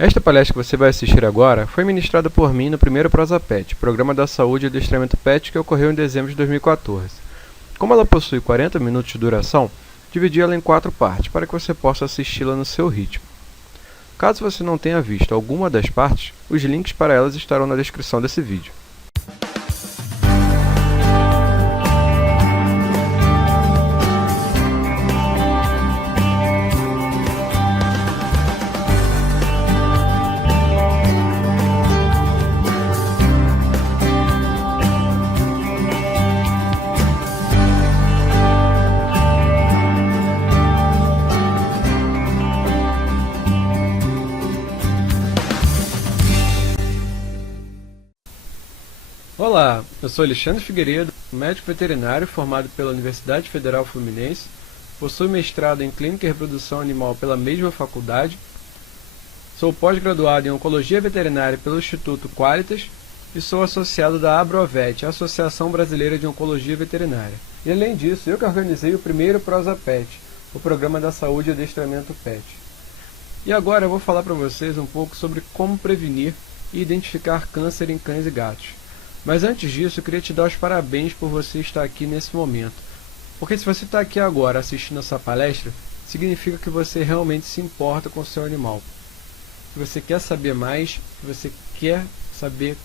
Esta palestra que você vai assistir agora foi ministrada por mim no primeiro ProsaPet, Programa da Saúde e Adestramento PET, que ocorreu em dezembro de 2014. Como ela possui 40 minutos de duração, dividi ela em 4 partes, para que você possa assisti-la no seu ritmo. Caso você não tenha visto alguma das partes, os links para elas estarão na descrição desse vídeo. Olá, eu sou Alexandre Figueiredo, médico veterinário formado pela Universidade Federal Fluminense, possuo mestrado em Clínica e Reprodução Animal pela mesma faculdade, sou pós-graduado em Oncologia Veterinária pelo Instituto Qualitas e sou associado da Abrovet, Associação Brasileira de Oncologia Veterinária. E além disso, eu que organizei o primeiro ProsaPet, o Programa da Saúde e Adestramento PET. E agora eu vou falar para vocês um pouco sobre como prevenir e identificar câncer em cães e gatos. Mas antes disso, eu queria te dar os parabéns por você estar aqui nesse momento. Porque se você está aqui agora assistindo essa palestra, significa que você realmente se importa com o seu animal. Que você quer saber mais, que você quer saber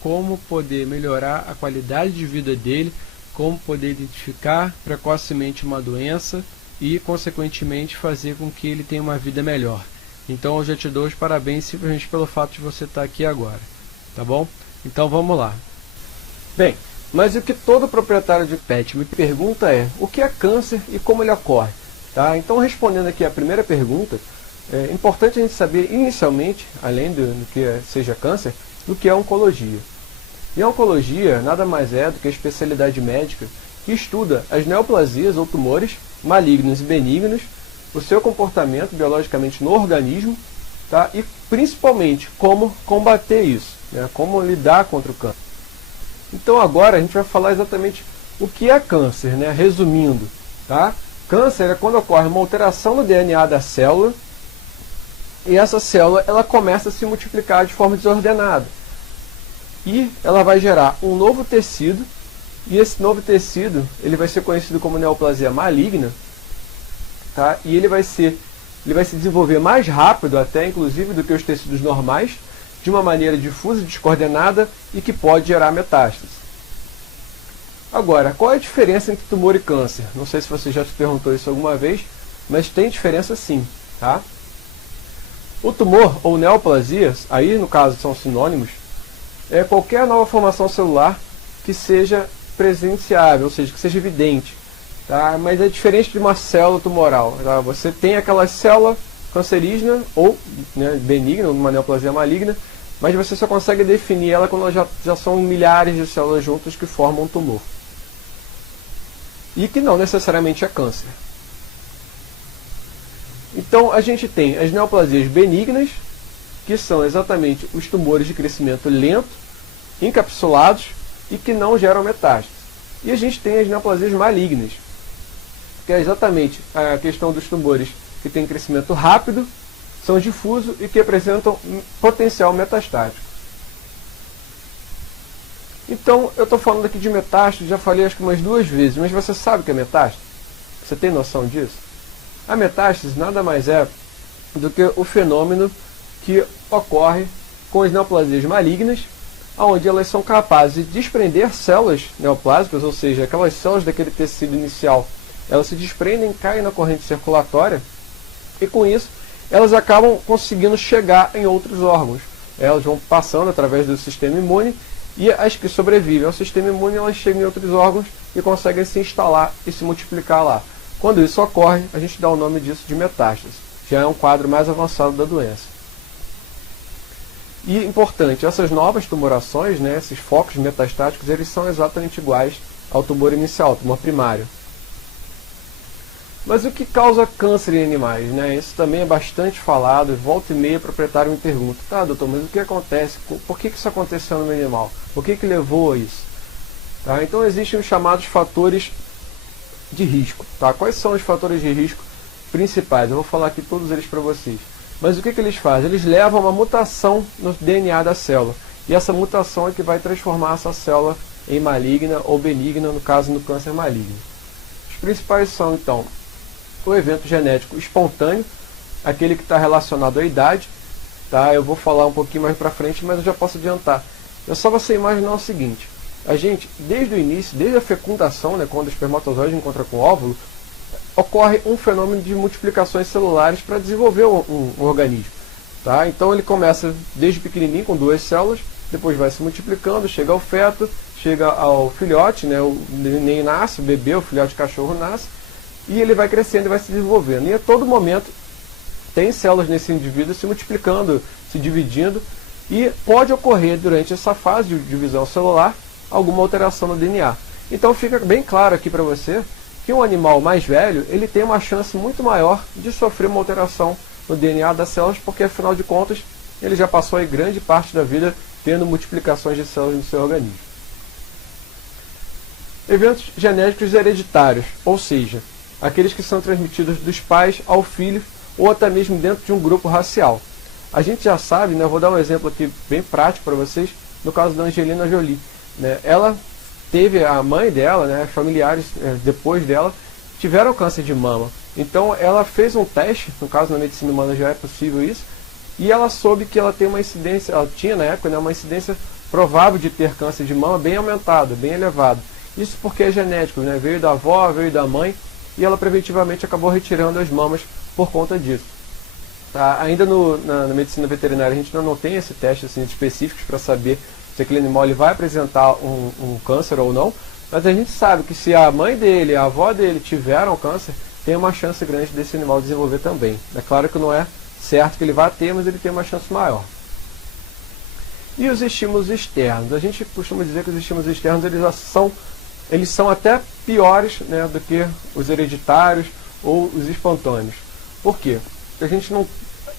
como poder melhorar a qualidade de vida dele, como poder identificar precocemente uma doença e, consequentemente, fazer com que ele tenha uma vida melhor. Então eu já te dou os parabéns simplesmente pelo fato de você estar aqui agora. Tá bom? Então vamos lá. Bem, mas o que todo proprietário de pet me pergunta é: o que é câncer e como ele ocorre? Tá? Então, respondendo aqui a primeira pergunta, é importante a gente saber inicialmente, além do que seja câncer, do que é oncologia. E a oncologia nada mais é do que a especialidade médica que estuda as neoplasias ou tumores malignos e benignos, o seu comportamento biologicamente no organismo, tá? E principalmente como combater isso, né? Como lidar contra o câncer. Então agora a gente vai falar exatamente o que é câncer, né? Resumindo, tá? Câncer é quando ocorre uma alteração no DNA da célula e essa célula ela começa a se multiplicar de forma desordenada. E ela vai gerar um novo tecido e esse novo tecido ele vai ser conhecido como neoplasia maligna, tá? E ele vai se desenvolver mais rápido até inclusive do que os tecidos normais, de uma maneira difusa e descoordenada e que pode gerar metástase. Agora, qual é a diferença entre tumor e câncer? Não sei se você já se perguntou isso alguma vez, mas tem diferença sim, tá? O tumor ou neoplasias, aí no caso são sinônimos, é qualquer nova formação celular que seja presenciável, ou seja, que seja evidente, tá? Mas é diferente de uma célula tumoral, tá? Você tem aquela célula cancerígena ou, né, benigna, uma neoplasia maligna, mas você só consegue definir ela quando já são milhares de células juntas que formam um tumor. E que não necessariamente é câncer. Então a gente tem as neoplasias benignas, que são exatamente os tumores de crescimento lento, encapsulados e que não geram metástase. E a gente tem as neoplasias malignas, que é exatamente a questão dos tumores que têm crescimento rápido, são difusos e que apresentam potencial metastático. Então, eu estou falando aqui de metástase, já falei acho que umas 2 vezes, mas você sabe o que é metástase? Você tem noção disso? A metástase nada mais é do que o fenômeno que ocorre com as neoplasias malignas, onde elas são capazes de desprender células neoplásicas, ou seja, aquelas células daquele tecido inicial, elas se desprendem, caem na corrente circulatória, e com isso elas acabam conseguindo chegar em outros órgãos. Elas vão passando através do sistema imune e as que sobrevivem ao sistema imune elas chegam em outros órgãos e conseguem se instalar e se multiplicar lá. Quando isso ocorre, a gente dá o nome disso de metástase. Já é um quadro mais avançado da doença. E importante, essas novas tumorações, né, esses focos metastáticos, eles são exatamente iguais ao tumor inicial, ao tumor primário. Mas o que causa câncer em animais, né? Isso também é bastante falado, volta e meia o proprietário me pergunta: tá, doutor, mas o que acontece? Por que isso aconteceu no meu animal? O que levou a isso? Tá? Então existem os chamados fatores de risco. Tá? Quais são os fatores de risco principais? Eu vou falar aqui todos eles para vocês. Mas o que eles fazem? Eles levam uma mutação no DNA da célula. E essa mutação é que vai transformar essa célula em maligna ou benigna, no caso no câncer maligno. Os principais são, então, o evento genético espontâneo, aquele que está relacionado à idade. Tá? Eu vou falar um pouquinho mais para frente, mas eu já posso adiantar. É só você imaginar o seguinte: a gente, desde o início, desde a fecundação, né, quando o espermatozoide encontra com o óvulo, ocorre um fenômeno de multiplicações celulares para desenvolver um organismo. Tá? Então ele começa desde pequenininho com 2 células, depois vai se multiplicando, chega ao feto, chega ao filhote, né, o neném nasce, o bebê, o filhote de cachorro nasce, e ele vai crescendo e vai se desenvolvendo. E a todo momento tem células nesse indivíduo se multiplicando, se dividindo, e pode ocorrer durante essa fase de divisão celular alguma alteração no DNA. Então fica bem claro aqui para você que um animal mais velho ele tem uma chance muito maior de sofrer uma alteração no DNA das células, porque afinal de contas ele já passou aí grande parte da vida tendo multiplicações de células no seu organismo. Eventos genéticos hereditários, ou seja, aqueles que são transmitidos dos pais ao filho ou até mesmo dentro de um grupo racial. A gente já sabe, né, eu vou dar um exemplo aqui bem prático para vocês, no caso da Angelina Jolie. Né, ela teve a mãe dela, né, familiares depois dela, tiveram câncer de mama. Então ela fez um teste, no caso na medicina humana já é possível isso, e ela soube que ela tem uma incidência, ela tinha na época, né, uma incidência provável de ter câncer de mama bem aumentada, bem elevada. Isso porque é genético, né, veio da avó, veio da mãe, e ela preventivamente acabou retirando as mamas por conta disso. Tá? Ainda na medicina veterinária a gente ainda não tem esse teste assim, específicos para saber se aquele animal ele vai apresentar um câncer ou não, mas a gente sabe que se a mãe dele, a avó dele tiveram câncer, tem uma chance grande desse animal desenvolver também. É claro que não é certo que ele vai ter, mas ele tem uma chance maior. E os estímulos externos? A gente costuma dizer que os estímulos externos eles são até piores, né, do que os hereditários ou os espontâneos. Por quê? Porque a gente não,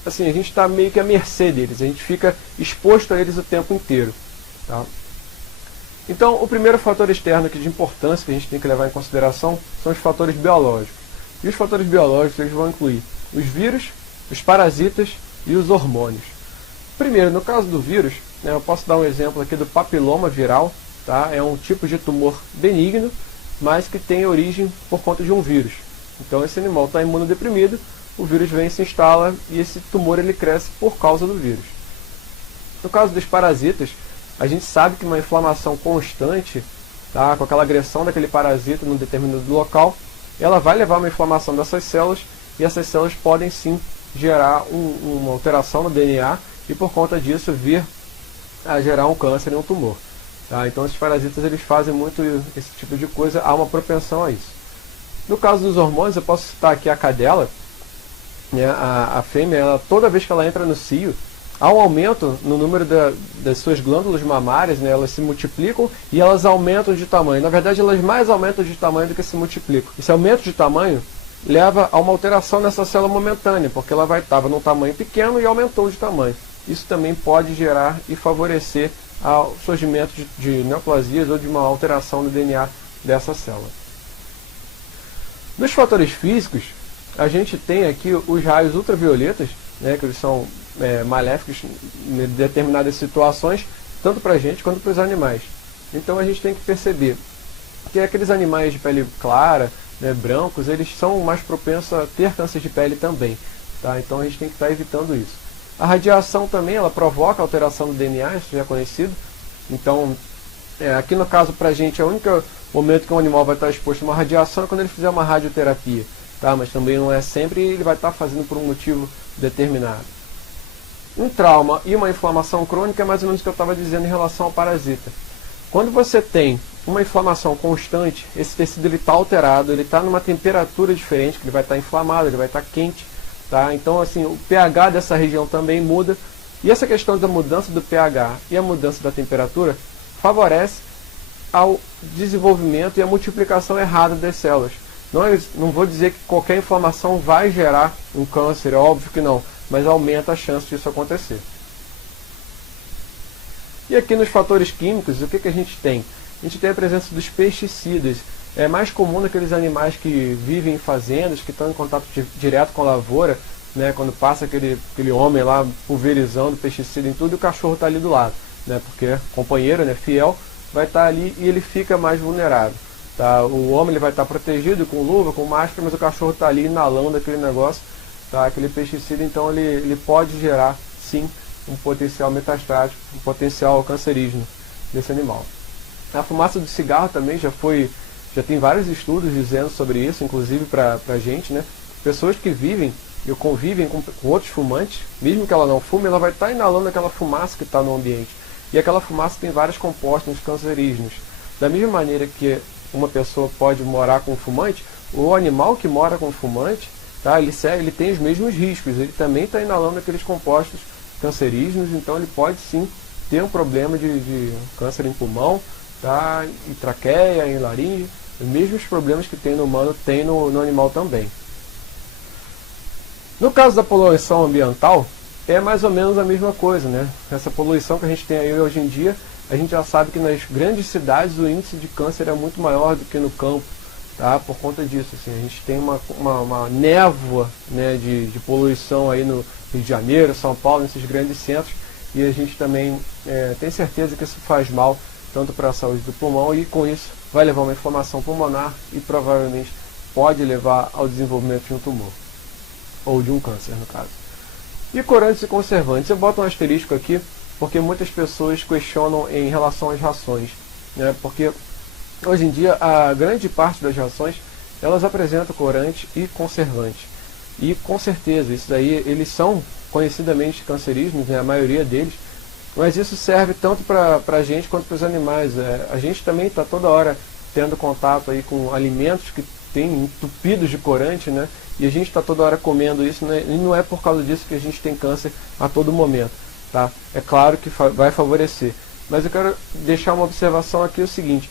assim, a gente está meio que à mercê deles, a gente fica exposto a eles o tempo inteiro. Tá? Então, o primeiro fator externo aqui de importância que a gente tem que levar em consideração são os fatores biológicos. E os fatores biológicos eles vão incluir os vírus, os parasitas e os hormônios. Primeiro, no caso do vírus, né, eu posso dar um exemplo aqui do papiloma viral. Tá? É um tipo de tumor benigno, mas que tem origem por conta de um vírus. Então esse animal está imunodeprimido, o vírus vem e se instala e esse tumor ele cresce por causa do vírus. No caso dos parasitas, a gente sabe que uma inflamação constante, tá, com aquela agressão daquele parasita num determinado local, ela vai levar a uma inflamação dessas células e essas células podem sim gerar uma alteração no DNA e por conta disso vir a gerar um câncer e um tumor. Tá? Então esses parasitas eles fazem muito esse tipo de coisa, há uma propensão a isso. No caso dos hormônios, eu posso citar aqui a cadela, né, a fêmea, ela, toda vez que ela entra no cio, há um aumento no número das suas glândulas mamárias, né, elas se multiplicam e elas aumentam de tamanho. Na verdade, elas mais aumentam de tamanho do que se multiplicam. Esse aumento de tamanho leva a uma alteração nessa célula momentânea, porque ela estava num tamanho pequeno e aumentou de tamanho. Isso também pode gerar e favorecer ao surgimento de neoplasias ou de uma alteração no DNA dessa célula. Nos fatores físicos, a gente tem aqui os raios ultravioletas, né, que eles são maléficos em determinadas situações, tanto para a gente quanto para os animais. Então a gente tem que perceber que aqueles animais de pele clara, né, brancos, eles são mais propensos a ter câncer de pele também. Tá? Então a gente tem que estar evitando isso. A radiação também ela provoca alteração do DNA, isso já é conhecido. Então, aqui no caso para a gente, o único momento que um animal vai estar exposto a uma radiação é quando ele fizer uma radioterapia. Tá? Mas também não é sempre, e ele vai estar fazendo por um motivo determinado. Um trauma e uma inflamação crônica é mais ou menos o que eu estava dizendo em relação ao parasita. Quando você tem uma inflamação constante, esse tecido está alterado, ele está numa temperatura diferente, que ele vai estar inflamado, ele vai estar quente. Tá? Então, assim, o pH dessa região também muda. E essa questão da mudança do pH e a mudança da temperatura favorece ao desenvolvimento e a multiplicação errada das células. Não vou dizer que qualquer inflamação vai gerar um câncer, é óbvio que não, mas aumenta a chance disso acontecer. E aqui nos fatores químicos, o que a gente tem? A gente tem a presença dos pesticidas. É mais comum naqueles animais que vivem em fazendas, que estão em contato direto com a lavoura, né, quando passa aquele homem lá pulverizando pesticida em tudo e o cachorro está ali do lado, né, porque companheiro, né, fiel, vai estar ali e ele fica mais vulnerável. Tá? O homem ele vai estar protegido com luva, com máscara, mas o cachorro está ali inalando aquele negócio, tá? Aquele pesticida, então ele pode gerar, sim, um potencial metastático, um potencial cancerígeno desse animal. A fumaça do cigarro também já tem vários estudos dizendo sobre isso, inclusive para a gente, né? Pessoas que vivem e convivem com outros fumantes, mesmo que ela não fume, ela vai estar inalando aquela fumaça que está no ambiente. E aquela fumaça tem vários compostos cancerígenos. Da mesma maneira que uma pessoa pode morar com um fumante, o animal que mora com um fumante, tá, ele tem os mesmos riscos, ele também está inalando aqueles compostos cancerígenos, então ele pode sim ter um problema de câncer em pulmão, tá, em traqueia, em laringe, os mesmos problemas que tem no humano, tem no animal também. No caso da poluição ambiental, é mais ou menos a mesma coisa, né? Essa poluição que a gente tem aí hoje em dia, a gente já sabe que nas grandes cidades o índice de câncer é muito maior do que no campo, tá? Por conta disso, assim, a gente tem uma névoa, né, de poluição aí no Rio de Janeiro, São Paulo, nesses grandes centros, e a gente também tem certeza que isso faz mal tanto para a saúde do pulmão e com isso vai levar uma inflamação pulmonar e provavelmente pode levar ao desenvolvimento de um tumor, ou de um câncer no caso. E corantes e conservantes, eu boto um asterisco aqui porque muitas pessoas questionam em relação às rações, né? Porque hoje em dia a grande parte das rações elas apresentam corante e conservante, e com certeza isso daí eles são conhecidamente cancerígenos, né? A maioria deles, mas isso serve tanto para a gente quanto para os animais. A gente também está toda hora tendo contato aí com alimentos que tem entupidos de corante, né? E a gente está toda hora comendo isso, né? E não é por causa disso que a gente tem câncer a todo momento, tá? É claro que vai favorecer, mas eu quero deixar uma observação aqui, o seguinte: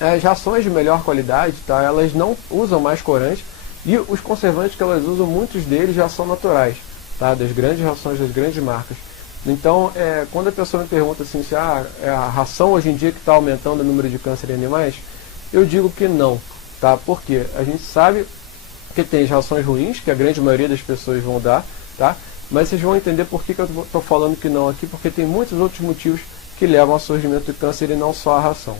as rações de melhor qualidade, tá? Elas não usam mais corante, e os conservantes que elas usam, muitos deles já são naturais, tá? Das grandes rações, das grandes marcas. Então, quando a pessoa me pergunta assim, se é a ração hoje em dia que está aumentando o número de câncer em animais, eu digo que não, tá? Porque a gente sabe que tem as rações ruins, que a grande maioria das pessoas vão dar, tá? Mas vocês vão entender por que eu estou falando que não aqui, porque tem muitos outros motivos que levam ao surgimento de câncer e não só a ração.